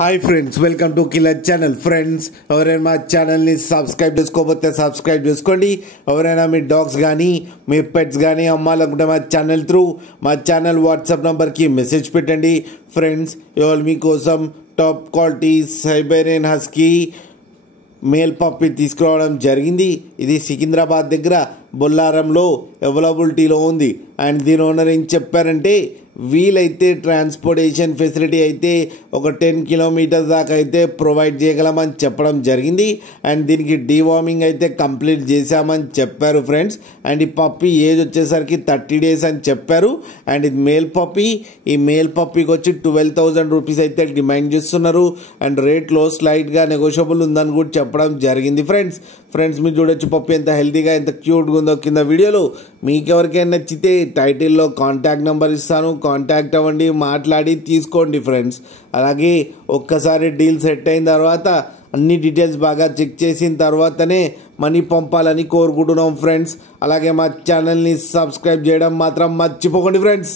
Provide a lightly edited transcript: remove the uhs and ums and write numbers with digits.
Hi friends, welcome to killer channel. Friends, ఎవరైనా మా ఛానల్ని సబ్స్క్రైబ్ చేసుకోకపోతే సబ్స్క్రైబ్ చేసుకోండి. ఎవరైనా మీ డాగ్స్ కానీ మీ పెట్స్ కానీ అమ్మాలనుకుంటే మా ఛానల్ వాట్సాప్ నెంబర్కి మెసేజ్ పెట్టండి. ఫ్రెండ్స్, ఇవాళ మీకోసం top quality Siberian husky male puppy తీసుకురావడం జరిగింది. ఇది సికింద్రాబాద్ దగ్గర బొల్లారంలో అవైలబిలిటీలో ఉంది. అండ్ దీని ఓనర్ ఏం చెప్పారంటే, వీలైతే ట్రాన్స్పోర్టేషన్ ఫెసిలిటీ అయితే ఒక 10 కిలోమీటర్స్ దాకా అయితే ప్రొవైడ్ చేయగలమని చెప్పడం జరిగింది. అండ్ దీనికి డీవార్మింగ్ అయితే కంప్లీట్ చేశామని చెప్పారు ఫ్రెండ్స్. అండ్ ఈ పప్పి ఏజ్ వచ్చేసరికి 30 days అని చెప్పారు. అండ్ ఇది మేల్ పప్పి. ఈ మేల్ పప్పికి వచ్చి 12,000 రూపీస్ అయితే డిమాండ్ చేస్తున్నారు. అండ్ రేట్లో స్లైట్గా నెగోషియబుల్ ఉందని కూడా చెప్పడం జరిగింది ఫ్రెండ్స్ మీరు చూడొచ్చు పప్పి ఎంత హెల్తీగా ఎంత క్యూట్గా ఉందో. కింద వీడియోలో మీకెవరికైనా నచ్చితే టైటిల్లో కాంటాక్ట్ నెంబర్ ఇస్తాను, కాంటాక్ట్ అవ్వండి, మాట్లాడి తీసుకోండి ఫ్రెండ్స్. అలాగే ఒక్కసారి డీల్ సెట్ అయిన తర్వాత అన్ని డీటెయిల్స్ బాగా చెక్ చేసిన తర్వాతనే మనీ పంపాలని కోరుకుంటున్నాం ఫ్రెండ్స్. అలాగే మా ఛానల్ని సబ్స్క్రైబ్ చేయడం మాత్రం మర్చిపోకండి ఫ్రెండ్స్.